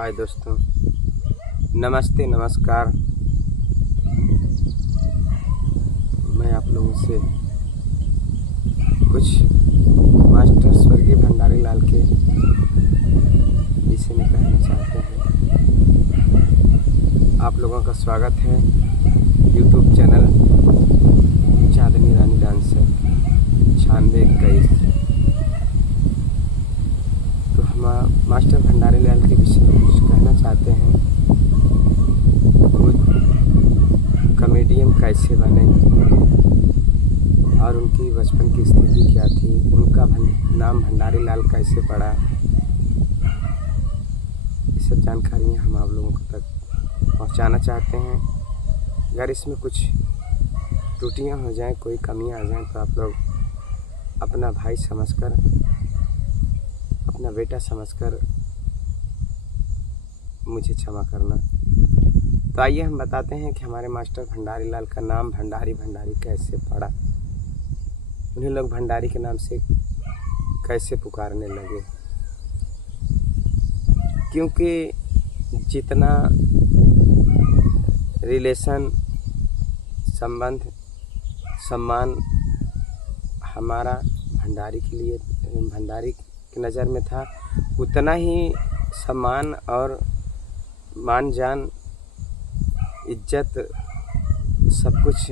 हाय दोस्तों, नमस्ते नमस्कार। मैं आप लोगों से कुछ मास्टर स्वर्गीय भंडारी लाल के विषय में कहना चाहते हैं। आप लोगों का स्वागत है यूट्यूब चैनल चांदनी रानी डांसर 9621। तो हम मास्टर भंडारी लाल के विषय में कुछ कहना चाहते हैं। वो कॉमेडियन कैसे बने और उनकी बचपन की स्थिति क्या थी, उनका नाम भंडारी लाल कैसे पड़ा, ये सब जानकारियाँ हम आप लोगों तक पहुंचाना चाहते हैं। अगर इसमें कुछ त्रुटियाँ हो जाएं, कोई कमियाँ आ जाएं, तो आप लोग अपना भाई समझकर, अपना बेटा समझकर मुझे क्षमा करना। तो आइए हम बताते हैं कि हमारे मास्टर भंडारी लाल का नाम भंडारी कैसे पड़ा, उन्हें लोग भंडारी के नाम से कैसे पुकारने लगे। क्योंकि जितना रिलेशन, संबंध, सम्मान हमारा भंडारी के लिए, भंडारी की नज़र में था, उतना ही सम्मान और मान जान, इज्जत, सब कुछ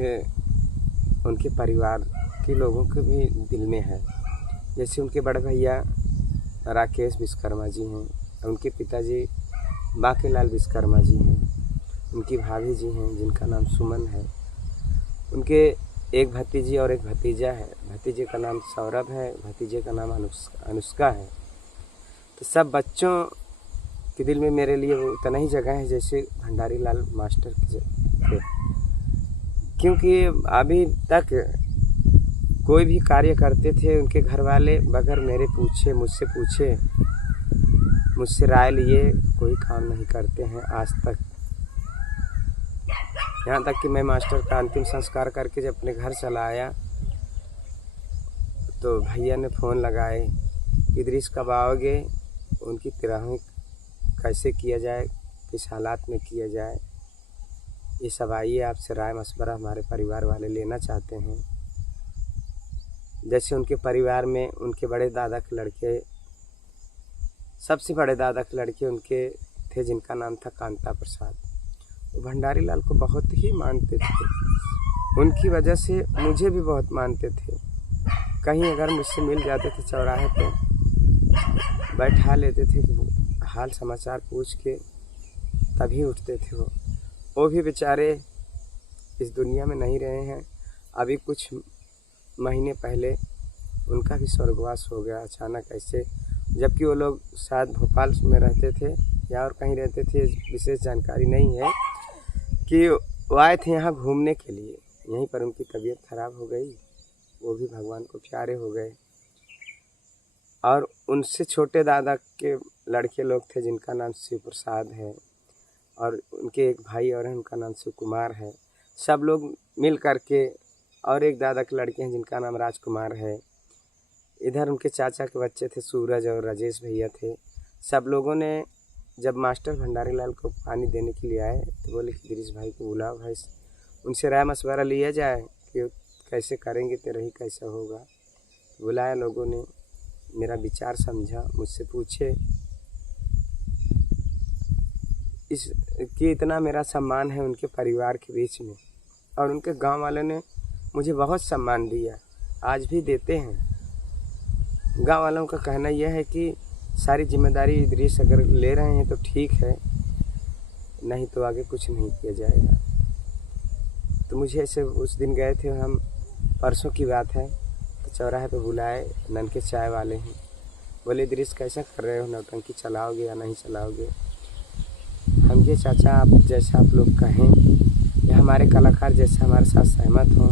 उनके परिवार के लोगों के भी दिल में है। जैसे उनके बड़े भैया राकेश विश्वकर्मा जी हैं, उनके पिताजी बाकेलाल विश्वकर्मा जी हैं, उनकी भाभी जी हैं जिनका नाम सुमन है, उनके एक भतीजी और एक भतीजा है। भतीजे का नाम सौरभ है, भतीजे का नाम अनुष्का है। तो सब बच्चों के दिल में मेरे लिए वो उतना ही जगह है जैसे भंडारी लाल मास्टर की थे। क्योंकि अभी तक कोई भी कार्य करते थे, उनके घर वाले बगैर मेरे पूछे, मुझसे राय लिए कोई काम नहीं करते हैं आज तक। यहाँ तक कि मैं मास्टर का अंतिम संस्कार करके जब अपने घर चला आया तो भैया ने फ़ोन लगाए कि इदरीस कब आओगे, उनकी तिरहवी कैसे किया जाए, किस हालात में किया जाए, ये सब आइए आपसे राय मशवरा हमारे परिवार वाले लेना चाहते हैं। जैसे उनके परिवार में उनके बड़े दादा के लड़के, सबसे बड़े दादा के लड़के उनके थे जिनका नाम था कांता प्रसाद। वो भंडारी लाल को बहुत ही मानते थे, उनकी वजह से मुझे भी बहुत मानते थे। कहीं अगर मुझसे मिल जाते थे चौराहे पे, बैठा लेते थे कि हाल समाचार पूछ के तभी उठते थे। वो भी बेचारे इस दुनिया में नहीं रहे हैं। अभी कुछ महीने पहले उनका भी स्वर्गवास हो गया अचानक ऐसे, जबकि वो लोग शायद भोपाल में रहते थे या और कहीं रहते थे, विशेष जानकारी नहीं है। कि वो आए थे यहाँ घूमने के लिए, यहीं पर उनकी तबीयत खराब हो गई, वो भी भगवान को प्यारे हो गए। और उनसे छोटे दादा के लड़के लोग थे जिनका नाम शिव प्रसाद है, और उनके एक भाई और हैं उनका नाम शिव कुमार है। सब लोग मिल करके, और एक दादा के लड़के हैं जिनका नाम राजकुमार है। इधर उनके चाचा के बच्चे थे सूरज और राजेश भैया थे। सब लोगों ने जब मास्टर भंडारी लाल को पानी देने के लिए आए तो बोले कि गिरीश भाई को बुलाओ, भाई उनसे राय मशवरा लिया जाए कि कैसे करेंगे, तेरा ही कैसा होगा। बुलाया, लोगों ने मेरा विचार समझा, मुझसे पूछे इस कि इतना मेरा सम्मान है उनके परिवार के बीच में, और उनके गांव वालों ने मुझे बहुत सम्मान दिया, आज भी देते हैं। गांव वालों का कहना यह है कि सारी जिम्मेदारी इदरीस अगर ले रहे हैं तो ठीक है, नहीं तो आगे कुछ नहीं किया जाएगा। तो मुझे ऐसे उस दिन गए थे हम, परसों की बात है, तो चौराहे पे बुलाए, ननके चाय वाले हैं, बोले इदरीस कैसा कर रहे हो, नौटंकी चलाओगे या नहीं चलाओगे। हम ये चाचा आप जैसा आप लोग कहें, या हमारे कलाकार जैसे हमारे साथ सहमत हों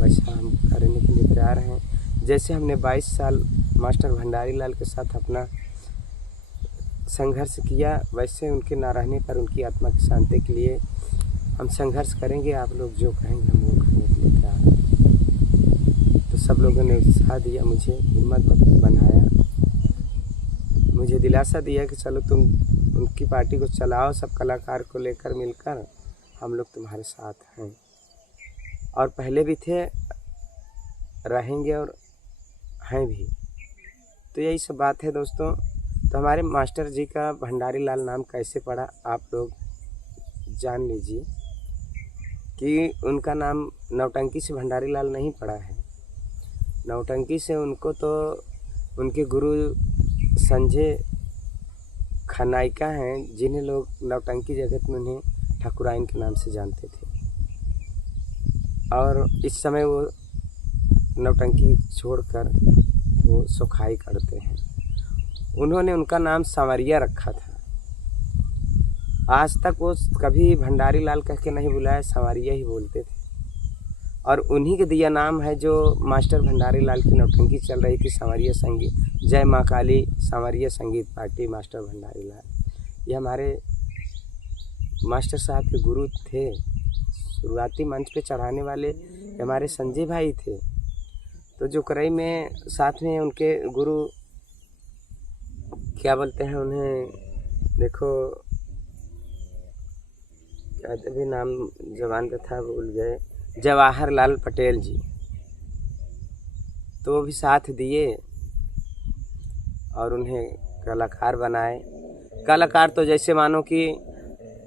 वैसा हम करने के लिए तैयार हैं। जैसे हमने 22 साल मास्टर भंडारी लाल के साथ अपना संघर्ष किया, वैसे उनके ना रहने पर उनकी आत्मा की शांति के लिए हम संघर्ष करेंगे। आप लोग जो कहेंगे हम वो करने के लिए तैयार हैं। तो सब लोगों ने उत्साह दिया, मुझे हिम्मत बनाया, मुझे दिलासा दिया कि चलो तुम उनकी पार्टी को चलाओ, सब कलाकार को लेकर मिलकर, हम लोग तुम्हारे साथ हैं। और पहले भी थे, रहेंगे और हैं भी। तो यही सब बात है दोस्तों। तो हमारे मास्टर जी का भंडारी लाल नाम कैसे पड़ा, आप लोग जान लीजिए कि उनका नाम नौटंकी से भंडारी लाल नहीं पड़ा है। नौटंकी से उनको तो उनके गुरु संजय खनाइका हैं, जिन्हें लोग नौटंकी जगत में उन्हें ठाकुराइन के नाम से जानते थे। और इस समय वो नौटंकी छोड़कर वो सुखाई करते हैं। उन्होंने उनका नाम सांवरिया रखा था। आज तक वो कभी भंडारी लाल कह के नहीं बुलाया, सांवरिया ही बोलते थे। और उन्हीं के दिया नाम है जो मास्टर भंडारी लाल की नौटंकी चल रही थी, सांवरिया संगीत, जय माँ काली सांवरिया संगीत पार्टी मास्टर भंडारी लाल। ये हमारे मास्टर साहब के गुरु थे। शुरुआती मंच पे चढ़ाने वाले हमारे संजय भाई थे। तो जो करई में साथ में उनके गुरु क्या बोलते हैं उन्हें, देखो क्या भी नाम जबान पे था, भूल गए, जवाहर लाल पटेल जी। तो वो भी साथ दिए और उन्हें कलाकार बनाए। कलाकार तो जैसे मानो कि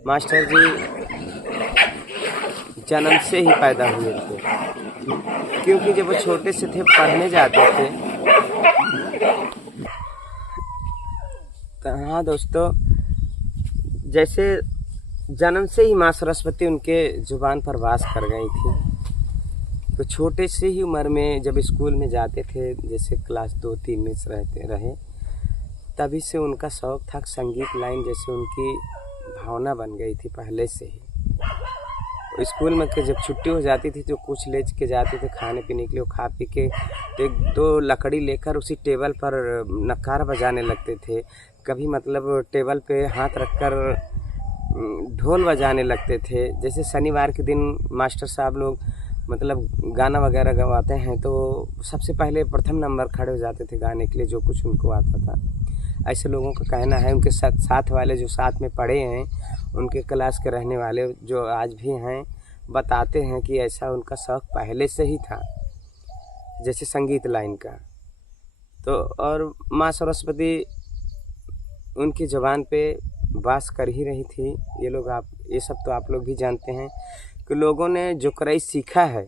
मास्टर जी जन्म से ही पैदा हुए थे, क्योंकि जब वो छोटे से थे पढ़ने जाते थे। तो हाँ दोस्तों, जैसे जन्म से ही माँ सरस्वती उनके जुबान पर वास कर गई थी। तो छोटे से ही उम्र में जब स्कूल में जाते थे, जैसे क्लास 2-3 में रहे, तभी से उनका शौक था संगीत लाइन, जैसे उनकी भावना बन गई थी पहले से ही। स्कूल में के जब छुट्टी हो जाती थी तो कुछ ले के जाते थे खाने पीने के लिए, खा पी के तो 1-2 लकड़ी लेकर उसी टेबल पर नक्कार बजाने लगते थे। कभी मतलब टेबल पे हाथ रखकर ढोल बजाने लगते थे। जैसे शनिवार के दिन मास्टर साहब लोग मतलब गाना वगैरह गवाते हैं तो सबसे पहले प्रथम नंबर खड़े हो जाते थे गाने के लिए, जो कुछ उनको आता था। ऐसे लोगों का कहना है। उनके साथ वाले जो साथ में पढ़े हैं, उनके क्लास के रहने वाले जो आज भी हैं, बताते हैं कि ऐसा उनका शौक़ पहले से ही था, जैसे संगीत लाइन का। तो और माँ सरस्वती उनकी ज़ुबान पे वास कर ही रही थी। ये सब तो आप लोग भी जानते हैं कि लोगों ने जोकराई सीखा है,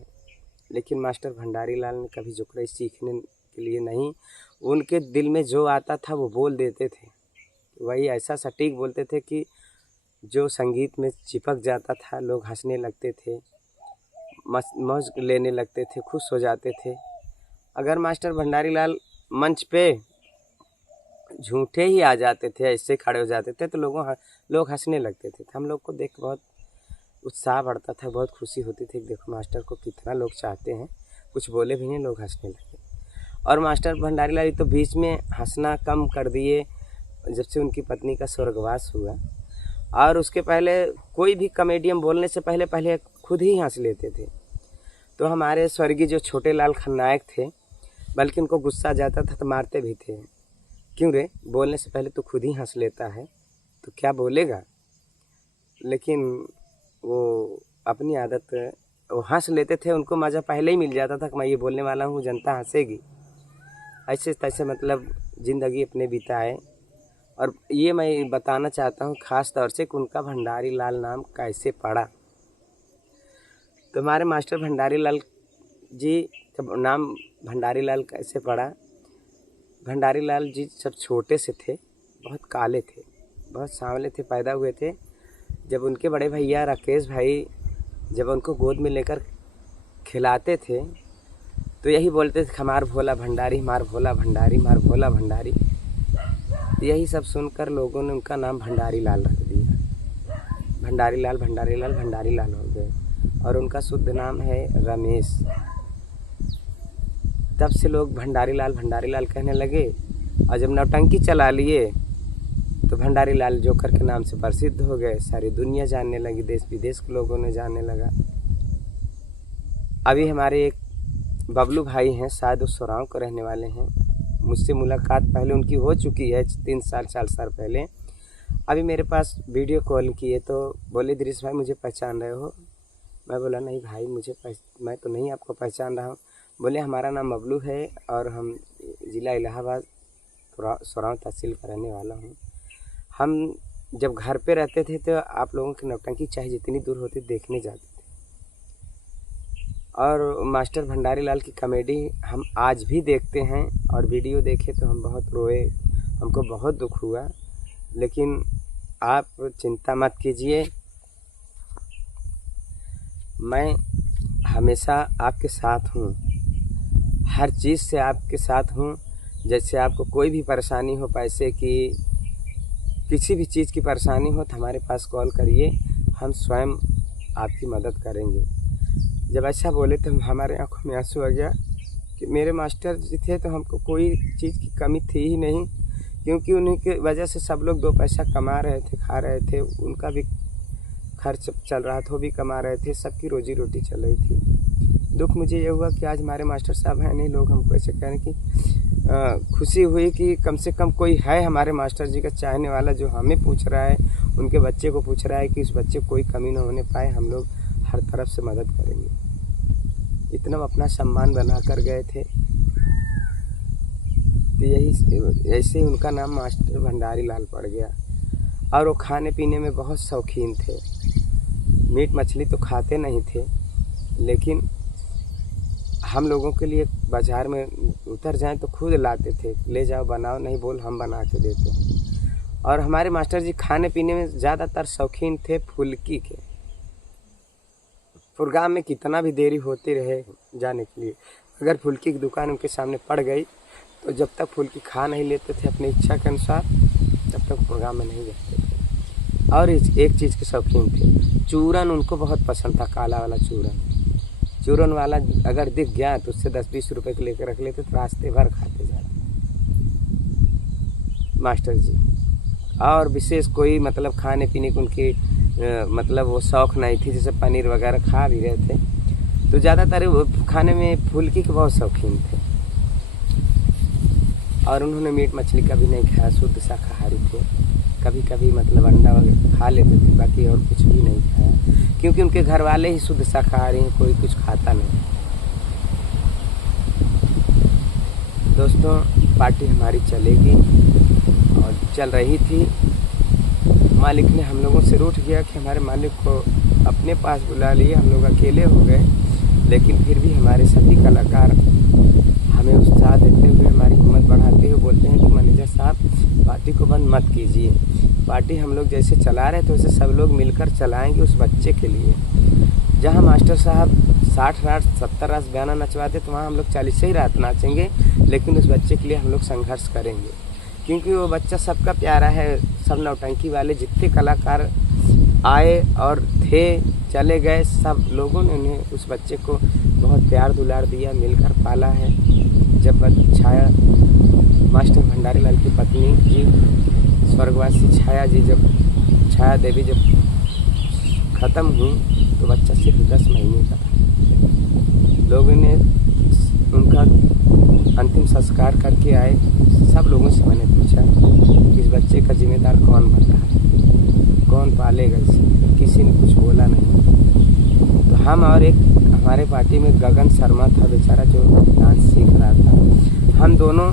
लेकिन मास्टर भंडारी लाल ने कभी जोकराई सीखने के लिए नहीं, उनके दिल में जो आता था वो बोल देते थे। वही ऐसा सटीक बोलते थे कि जो संगीत में चिपक जाता था, लोग हंसने लगते थे, मौज लेने लगते थे, खुश हो जाते थे। अगर मास्टर भंडारी लाल मंच पे झूठे ही आ जाते थे, ऐसे खड़े हो जाते थे, तो लोग हंसने लगते थे। हम लोग को देख बहुत उत्साह बढ़ता था, बहुत खुशी होती थी, देखो मास्टर को कितना लोग चाहते हैं। कुछ बोले भी नहीं, लोग हंसने लगे। और मास्टर भंडारी लाल तो बीच में हंसना कम कर दिए जब से उनकी पत्नी का स्वर्गवास हुआ। और उसके पहले कोई भी कॉमेडियन बोलने से पहले खुद ही हंस लेते थे। तो हमारे स्वर्गीय जो छोटे लाल खलनायक थे, बल्कि उनको गुस्सा आ जाता था तो मारते भी थे। क्यों रे, बोलने से पहले तो खुद ही हंस लेता है, तो क्या बोलेगा। लेकिन वो अपनी आदत, वो हंस लेते थे, उनको मज़ा पहले ही मिल जाता था कि मैं ये बोलने वाला हूँ, जनता हंसेगी। ऐसे तैसे मतलब ज़िंदगी अपने बिताए। और ये मैं बताना चाहता हूँ ख़ास तौर से कि उनका भंडारी लाल नाम कैसे पड़ा। तो हमारे मास्टर भंडारी लाल जी का नाम भंडारी लाल कैसे पड़ा। भंडारी लाल जी सब छोटे से थे, बहुत काले थे, बहुत सांवले थे, पैदा हुए थे। जब उनके बड़े भैया राकेश भाई जब उनको गोद में लेकर खिलाते थे तो यही बोलते थे, हमार भोला भंडारी, हमार भोला भंडारी, हमार भोला भंडारी। यही सब सुनकर लोगों ने उनका नाम भंडारी लाल रख दिया। भंडारी लाल भंडारी लाल भंडारी लाल हो गए। और उनका शुद्ध नाम है रमेश। तब से लोग भंडारी लाल कहने लगे। और जब नौटंकी चला लिए तो भंडारी लाल जोकर के नाम से प्रसिद्ध हो गए। सारी दुनिया जानने लगी, देश विदेश के लोगों ने जानने लगा। अभी हमारे एक बबलू भाई हैं, शायद वो सोराव को रहने वाले हैं। मुझसे मुलाकात पहले उनकी हो चुकी है, 3 साल 4 साल पहले। अभी मेरे पास वीडियो कॉल किए तो बोले दृश्य भाई मुझे पहचान रहे हो? मैं बोला नहीं भाई मैं तो नहीं आपको पहचान रहा हूँ। बोले हमारा नाम बबलू है और हम ज़िला इलाहाबाद सोराव तहसील का रहने वाला हूँ। हम जब घर पे रहते थे तो आप लोगों की नौटंकी चाहे जितनी दूर होती देखने जाते थे, और मास्टर भंडारी लाल की कॉमेडी हम आज भी देखते हैं, और वीडियो देखे तो हम बहुत रोए, हमको बहुत दुख हुआ। लेकिन आप चिंता मत कीजिए, मैं हमेशा आपके साथ हूँ, हर चीज़ से आपके साथ हूँ। जैसे आपको कोई भी परेशानी हो, पैसे की, किसी भी चीज़ की परेशानी हो तो हमारे पास कॉल करिए, हम स्वयं आपकी मदद करेंगे। जब ऐसा बोले तो हमारे आंखों में आंसू आ गया कि मेरे मास्टर जी थे तो हमको कोई चीज़ की कमी थी ही नहीं, क्योंकि उन्हीं की वजह से सब लोग दो पैसा कमा रहे थे, खा रहे थे, उनका भी खर्च चल रहा था, वो भी कमा रहे थे, सबकी रोजी रोटी चल रही थी। दुख मुझे ये हुआ कि आज हमारे मास्टर साहब हैं नहीं, लोग हमको ऐसे कह रहे कि खुशी हुई कि कम से कम कोई है हमारे मास्टर जी का चाहने वाला जो हमें पूछ रहा है, उनके बच्चे को पूछ रहा है कि उस बच्चे को कोई कमी ना होने पाए, हम लोग हर तरफ से मदद करेंगे। इतना अपना सम्मान बना कर गए थे। तो यही ऐसे ही उनका नाम मास्टर भंडारी लाल पड़ गया। और वो खाने पीने में बहुत शौकीन थे, मीट मछली तो खाते नहीं थे, लेकिन हम लोगों के लिए बाज़ार में उतर जाएं तो खुद लाते थे, ले जाओ बनाओ, नहीं बोल हम बना के देते हैं। और हमारे मास्टर जी खाने पीने में ज़्यादातर शौकीन थे फुल्की के। प्रोग्राम में कितना भी देरी होती रहे जाने के लिए, अगर फुल्की की दुकान उनके सामने पड़ गई तो जब तक फुल्की खा नहीं लेते थे अपनी इच्छा के अनुसार, तब तक प्रोग्राम में नहीं जाते थे। और एक चीज़ के शौकीन थे, चूरन उनको बहुत पसंद था, काला वाला चूरन वाला अगर दिख गया तो उससे 10-20 रुपए के लेकर रख लेते तो रास्ते भर खाते जाते मास्टर जी। और विशेष कोई मतलब खाने पीने की उनकी मतलब वो शौक़ नहीं थी, जैसे पनीर वगैरह खा भी रहे थे तो ज़्यादातर खाने में फुल्की के बहुत शौकीन थे। और उन्होंने मीट मछली कभी नहीं खाया, शुद्ध शाकाहारी थे। कभी कभी मतलब अंडा वगैरह खा लेते थे, बाकी और कुछ भी नहीं खाया, क्योंकि उनके घर वाले ही शुद्ध शाकाहारी हैं, कोई कुछ खाता नहीं। दोस्तों, पार्टी हमारी चलेगी और चल रही थी। मालिक ने हम लोगों से रूठ गया कि हमारे मालिक को अपने पास बुला लिए, हम लोग अकेले हो गए। लेकिन फिर भी हमारे सभी कलाकार हमें उत्साह देते हुए, हमारी हिम्मत बढ़ाते हुए बोलते हैं कि मैनेजर साहब पार्टी को बंद मत कीजिए। पार्टी हम लोग जैसे चला रहे थे वैसे सब लोग मिलकर चलाएंगे उस बच्चे के लिए। जहां मास्टर साहब 60 रात 70 रात गाना नचवाते तो वहाँ हम लोग 40 ही रात नाचेंगे, लेकिन उस बच्चे के लिए हम लोग संघर्ष करेंगे, क्योंकि वो बच्चा सबका प्यारा है। सब नौटंकी वाले जितने कलाकार आए और थे चले गए, सब लोगों ने उन्हें उस बच्चे को बहुत प्यार दुलार दिया, मिलकर पाला है। जब छाया मास्टर भंडारी लाल की पत्नी जी स्वर्गवासी छाया देवी जब ख़त्म हुई तो बच्चा सिर्फ 10 महीने का था। लोगों ने उनका अंतिम संस्कार करके आए। सब लोगों से मैंने पूछा कि इस बच्चे का जिम्मेदार कौन बन रहा है, कौन पालेगा इसे? किसी ने कुछ बोला नहीं। तो हम और एक हमारे पार्टी में गगन शर्मा था बेचारा, जो डांस सीख रहा था। हम दोनों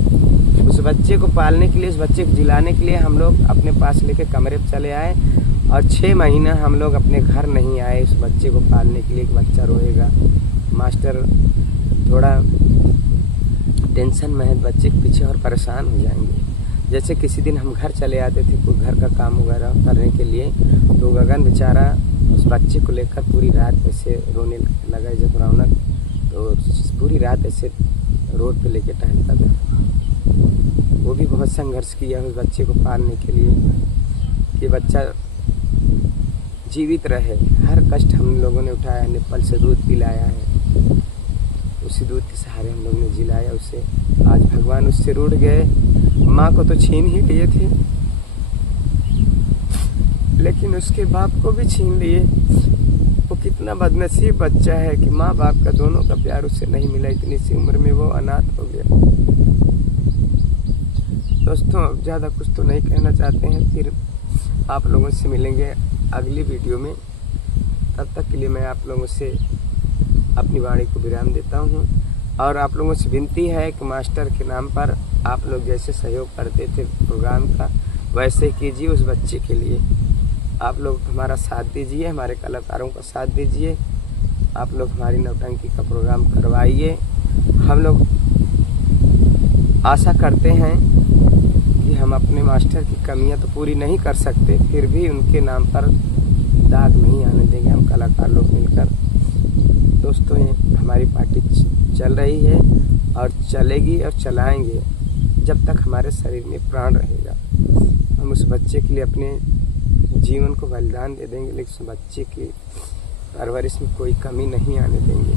उस बच्चे को पालने के लिए, उस बच्चे को जिलाने के लिए हम लोग अपने पास लेके कमरे पर चले आए, और 6 महीना हम लोग अपने घर नहीं आए उस बच्चे को पालने के लिए। एक बच्चा रोएगा, मास्टर थोड़ा टेंशन में है, बच्चे के पीछे और परेशान हो जाएंगे। जैसे किसी दिन हम घर चले आते थे कोई घर का काम वगैरह करने के लिए, तो गगन बेचारा उस बच्चे को लेकर पूरी रात ऐसे रोने लगा। जब रौनक तो पूरी रात ऐसे रोड पे लेके टहलता था। वो भी बहुत संघर्ष किया उस बच्चे को पालने के लिए कि बच्चा जीवित रहे। हर कष्ट हम लोगों ने उठाया, निप्पल से दूध पिलाया है, उसी दूध के सहारे हम लोग ने जिलाया उसे। आज भगवान उससे रूठ गए। माँ को तो छीन ही लिए थे, लेकिन उसके बाप को भी छीन लिए। वो कितना बदनसीब बच्चा है कि माँ बाप का दोनों का प्यार उससे नहीं मिला। इतनी सी उम्र में वो अनाथ हो गया। दोस्तों, अब ज़्यादा कुछ तो नहीं कहना चाहते हैं, फिर आप लोगों से मिलेंगे अगली वीडियो में। तब तक के लिए मैं आप लोगों से अपनी वाणी को विराम देता हूँ और आप लोगों से विनती है कि मास्टर के नाम पर आप लोग जैसे सहयोग करते थे प्रोग्राम का, वैसे कीजिए। उस बच्चे के लिए आप लोग हमारा साथ दीजिए, हमारे कलाकारों का साथ दीजिए। आप लोग हमारी नौटंकी का प्रोग्राम करवाइए। हम लोग आशा करते हैं कि हम अपने मास्टर की कमियां तो पूरी नहीं कर सकते, फिर भी उनके नाम पर दाग नहीं आने देंगे हम कलाकार लोग मिलकर। दोस्तों, ये हमारी पार्टी चल रही है और चलेगी और चलाएंगे जब तक हमारे शरीर में प्राण रहेगा। हम उस बच्चे के लिए अपने जीवन को बलिदान दे देंगे, लेकिन उस बच्चे की परवरिश में कोई कमी नहीं आने देंगे।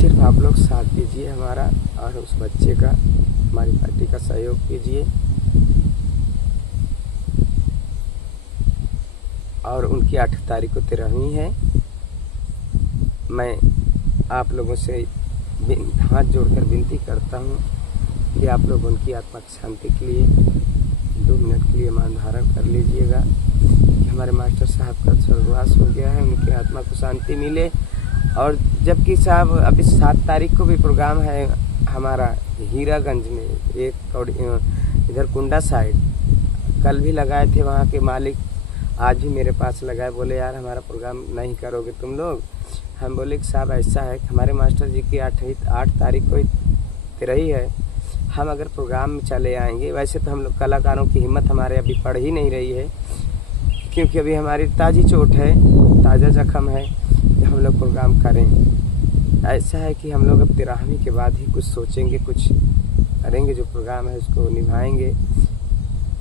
सिर्फ आप लोग साथ दीजिए हमारा और उस बच्चे का, हमारी पार्टी का सहयोग कीजिए और उनकी 8 तारीख को 13वीं है। मैं आप लोगों से हाथ जोड़कर विनती करता हूँ कि आप लोग उनकी आत्मा की शांति के लिए 2 मिनट के लिए मान धारण कर लीजिएगा कि हमारे मास्टर साहब का स्वर्गवास हो गया है, उनकी आत्मा को शांति मिले। और जबकि साहब अभी 7 तारीख को भी प्रोग्राम है हमारा हीरागंज में, एक और इधर कुंडा साइड, कल भी लगाए थे। वहाँ के मालिक आज भी मेरे पास लगाए, बोले यार हमारा प्रोग्राम नहीं करोगे तुम लोग। हम बोले कि साहब ऐसा है कि हमारे मास्टर जी की 8 तारीख को 13 है, हम अगर प्रोग्राम में चले आएंगे। वैसे तो हम लोग कलाकारों की हिम्मत हमारे अभी पड़ ही नहीं रही है, क्योंकि अभी हमारी ताज़ी चोट है, ताज़ा जख्म है कि हम लोग प्रोग्राम करें। ऐसा है कि हम लोग अब 13वीं के बाद ही कुछ सोचेंगे, कुछ करेंगे, जो प्रोग्राम है उसको निभाएंगे।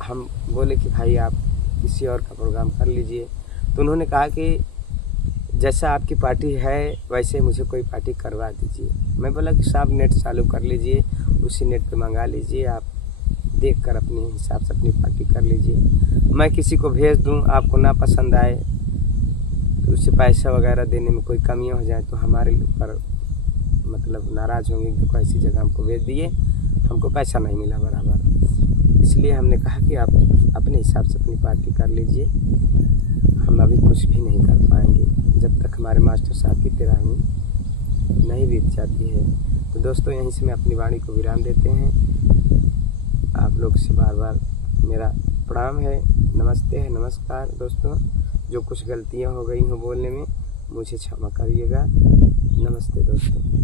हम बोले कि भाई आप किसी और का प्रोग्राम कर लीजिए, तो उन्होंने कहा कि जैसा आपकी पार्टी है वैसे मुझे कोई पार्टी करवा दीजिए। मैं बोला कि साहब नेट चालू कर लीजिए, उसी नेट पे मंगा लीजिए, आप देख कर अपने हिसाब से अपनी पार्टी कर लीजिए। मैं किसी को भेज दूं, आपको ना पसंद आए तो उससे पैसा वगैरह देने में कोई कमियां हो जाए तो हमारे ऊपर मतलब नाराज़ होंगे, देखो ऐसी जगह हमको भेज दिए, हमको पैसा नहीं मिला बराबर। इसलिए हमने कहा कि आप अपने हिसाब से अपनी पार्टी कर लीजिए, हम अभी कुछ भी नहीं कर पाएंगे जब तक हमारे मास्टर साहब की 13वीं नहीं बीत जाती है। तो दोस्तों, यहीं से मैं अपनी वाणी को विराम देते हैं। आप लोग से बार बार मेरा प्रणाम है, नमस्ते है, नमस्कार। दोस्तों, जो कुछ गलतियां हो गई हों बोलने में मुझे क्षमा करिएगा। नमस्ते दोस्तों।